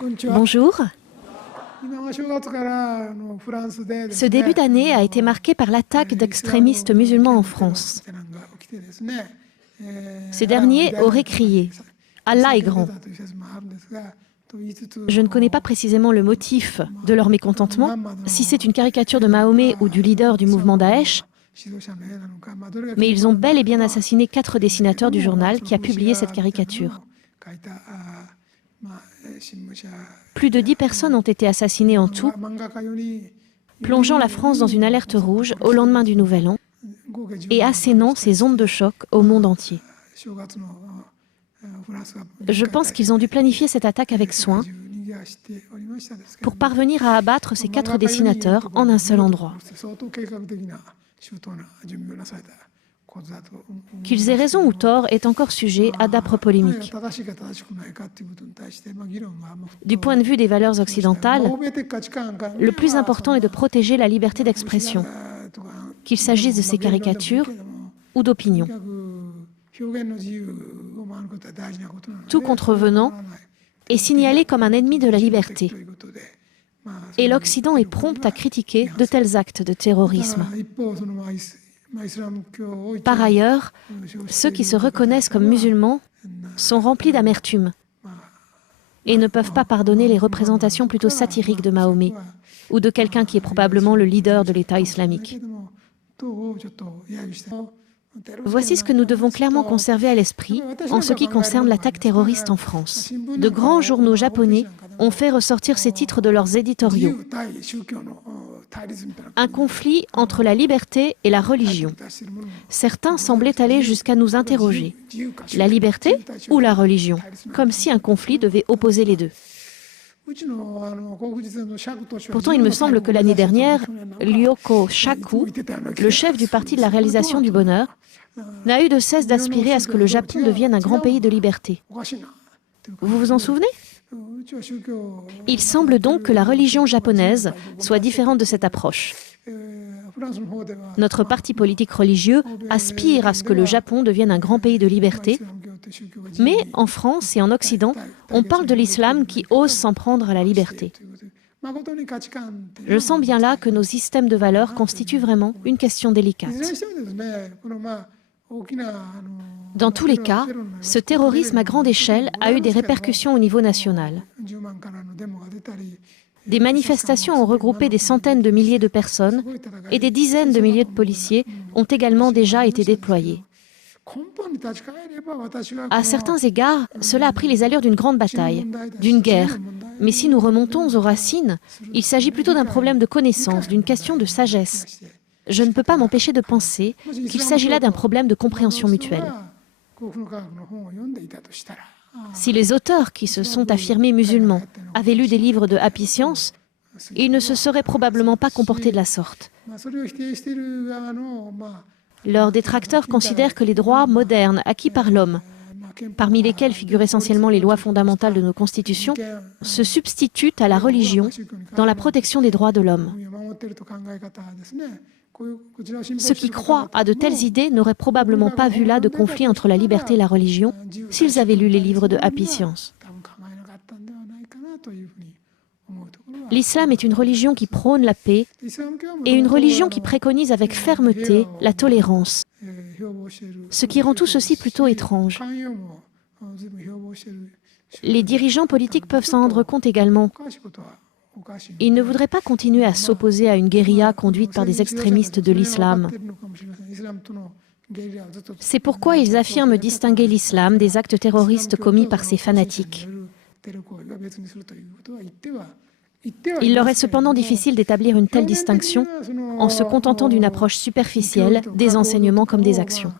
Bonjour. Ce début d'année a été marqué par l'attaque d'extrémistes musulmans en France. Ces derniers auraient crié « Allah est grand ». Je ne connais pas précisément le motif de leur mécontentement, si c'est une caricature de Mahomet ou du leader du mouvement Daesh, mais ils ont bel et bien assassiné 4 dessinateurs du journal qui a publié cette caricature. Plus de 10 personnes ont été assassinées en tout, plongeant la France dans une alerte rouge au lendemain du Nouvel An et assénant ces ondes de choc au monde entier. Je pense qu'ils ont dû planifier cette attaque avec soin pour parvenir à abattre ces 4 dessinateurs en un seul endroit. Qu'ils aient raison ou tort est encore sujet à d'âpres polémiques. Du point de vue des valeurs occidentales, le plus important est de protéger la liberté d'expression, qu'il s'agisse de ces caricatures ou d'opinion. Tout contrevenant est signalé comme un ennemi de la liberté. Et l'Occident est prompt à critiquer de tels actes de terrorisme. Par ailleurs, ceux qui se reconnaissent comme musulmans sont remplis d'amertume et ne peuvent pas pardonner les représentations plutôt satiriques de Mahomet ou de quelqu'un qui est probablement le leader de l'État islamique. Voici ce que nous devons clairement conserver à l'esprit en ce qui concerne l'attaque terroriste en France. De grands journaux japonais ont fait ressortir ces titres de leurs éditoriaux. Un conflit entre la liberté et la religion. Certains semblaient aller jusqu'à nous interroger. La liberté ou la religion? Comme si un conflit devait opposer les deux. Pourtant, il me semble que l'année dernière, Ryoko Shaku, le chef du parti de la réalisation du bonheur, n'a eu de cesse d'aspirer à ce que le Japon devienne un grand pays de liberté. Vous vous en souvenez? Il semble donc que la religion japonaise soit différente de cette approche. Notre parti politique religieux aspire à ce que le Japon devienne un grand pays de liberté, mais en France et en Occident, on parle de l'islam qui ose s'en prendre à la liberté. Je sens bien là que nos systèmes de valeurs constituent vraiment une question délicate. Dans tous les cas, ce terrorisme à grande échelle a eu des répercussions au niveau national. Des manifestations ont regroupé des centaines de milliers de personnes et des dizaines de milliers de policiers ont également déjà été déployés. À certains égards, cela a pris les allures d'une grande bataille, d'une guerre. Mais si nous remontons aux racines, il s'agit plutôt d'un problème de connaissance, d'une question de sagesse. Je ne peux pas m'empêcher de penser qu'il s'agit là d'un problème de compréhension mutuelle. Si les auteurs qui se sont affirmés musulmans avaient lu des livres de Happy Science, ils ne se seraient probablement pas comportés de la sorte. Leurs détracteurs considèrent que les droits modernes acquis par l'homme, parmi lesquels figurent essentiellement les lois fondamentales de nos constitutions, se substituent à la religion dans la protection des droits de l'homme. Ceux qui croient à de telles idées n'auraient probablement pas vu là de conflit entre la liberté et la religion s'ils avaient lu les livres de Happy Science. L'islam est une religion qui prône la paix et une religion qui préconise avec fermeté la tolérance, ce qui rend tout ceci plutôt étrange. Les dirigeants politiques peuvent s'en rendre compte également. Ils ne voudraient pas continuer à s'opposer à une guérilla conduite par des extrémistes de l'islam. C'est pourquoi ils affirment distinguer l'islam des actes terroristes commis par ces fanatiques. Il leur est cependant difficile d'établir une telle distinction en se contentant d'une approche superficielle des enseignements comme des actions.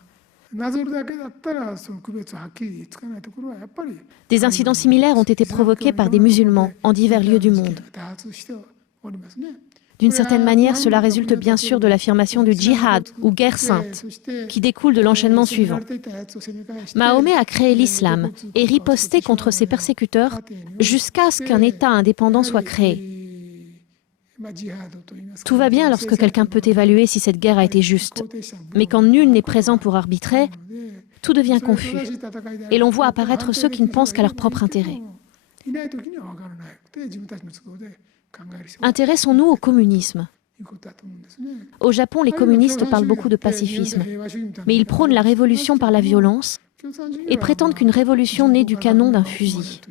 Des incidents similaires ont été provoqués par des musulmans en divers lieux du monde. D'une certaine manière, cela résulte bien sûr de l'affirmation du djihad ou guerre sainte, qui découle de l'enchaînement suivant. Mahomet a créé l'islam et riposté contre ses persécuteurs jusqu'à ce qu'un État indépendant soit créé. Tout va bien lorsque quelqu'un peut évaluer si cette guerre a été juste. Mais quand nul n'est présent pour arbitrer, tout devient confus. Et l'on voit apparaître ceux qui ne pensent qu'à leur propre intérêt. Intéressons-nous au communisme. Au Japon, les communistes parlent beaucoup de pacifisme, mais ils prônent la révolution par la violence et prétendent qu'une révolution naît du canon d'un fusil.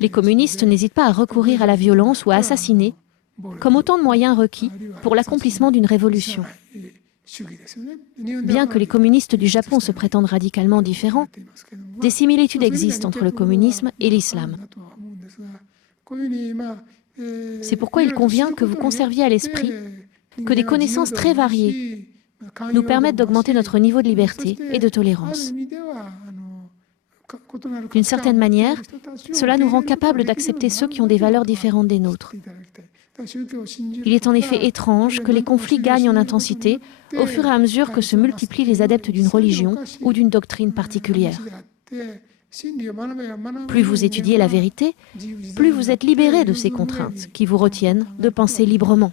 Les communistes n'hésitent pas à recourir à la violence ou à assassiner comme autant de moyens requis pour l'accomplissement d'une révolution. Bien que les communistes du Japon se prétendent radicalement différents, des similitudes existent entre le communisme et l'islam. C'est pourquoi il convient que vous conserviez à l'esprit que des connaissances très variées nous permettent d'augmenter notre niveau de liberté et de tolérance. D'une certaine manière, cela nous rend capables d'accepter ceux qui ont des valeurs différentes des nôtres. Il est en effet étrange que les conflits gagnent en intensité au fur et à mesure que se multiplient les adeptes d'une religion ou d'une doctrine particulière. Plus vous étudiez la vérité, plus vous êtes libéré de ces contraintes qui vous retiennent de penser librement.